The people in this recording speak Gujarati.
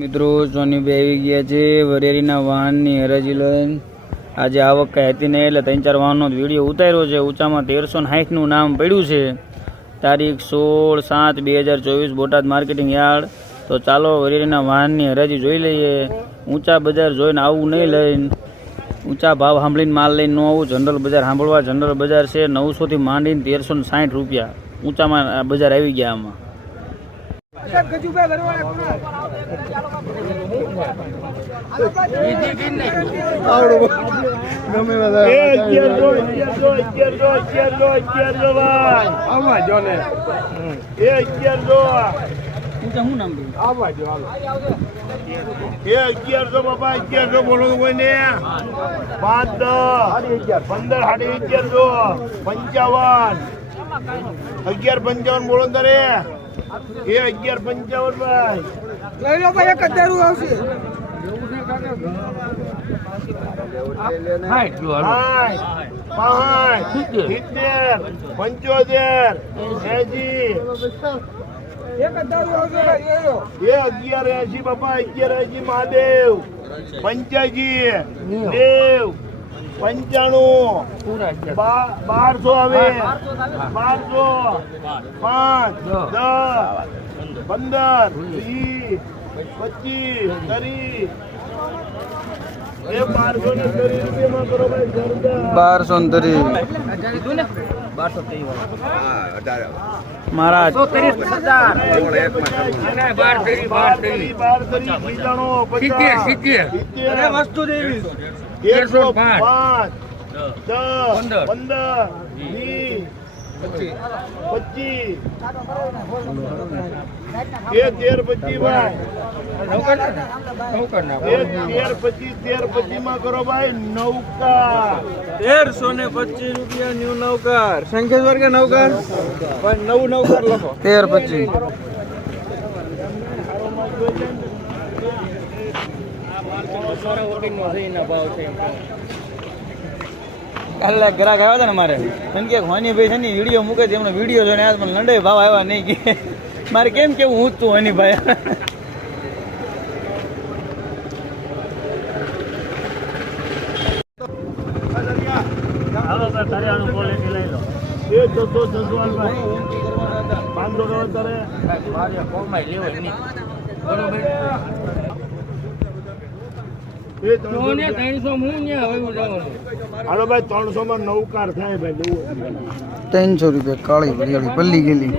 મિત્રો સોનીભાઈ આવી ગયા છે વરેરીના વાહનની હરાજી લઈને. આજે આવક કઈ હતી નહીં એટલે 3-4 વાહનનો વિડીયો ઉતાર્યો છે. ઊંચામાં 1360નું નામ પડ્યું છે. તારીખ 16/7/2024 બોટાદ માર્કેટિંગ યાર્ડ. તો ચાલો વરેરીના વાહનની હરાજી જોઈ લઈએ. ઊંચા બજાર જોઈને આવું નહીં લઈને, ઊંચા ભાવ સાંભળીને માલ લઈને ન આવું. જનરલ બજાર સાંભળવા. જનરલ બજાર છે 900 થી માંડીને 1360 રૂપિયા ઊંચામાં બજાર આવી ગયા. આમાં બોલો કોઈ ને 5, 10, 15, 11,555 11,55 બોલો તારે. 11,55 ભાઈ લઈ લો ભાઈ. 1000 આવશે. 11,80 બાપા. 11,80 મહાદેવ. 85 દેવ. 95 1200 આવે. 1200 5, 10, 15, 20, 25 30. 1230 રૂપિયામાં કરો ભાઈ. 1230 મારા 105 10, 15, 20, 25 13,25 ભાઈ. 13,25 માં કરો ભાઈ. નૌકા 1325 રૂપિયા ન્યુ નૌકાર. સંકેશ્વર કે નૌકાર પણ નવું નૌકાર લખો. 1325 કાલે ગ્રાહક આવ્યા હતા ને મારે. એમ કે હોનીભાઈ છે ને વિડીયો મૂકે છે, એમનો વિડીયો જોઈને આજ મને લંડે ભાવ આવ્યા નહીં કે મારે કેમ કેવું હું તું હોનીભાઈ. હાલો ભાઈ. 300 માં નૌકાર થાય ભાઈ. 300 રૂપિયા કાળી વરિયાળી પલ્લી ગયેલી.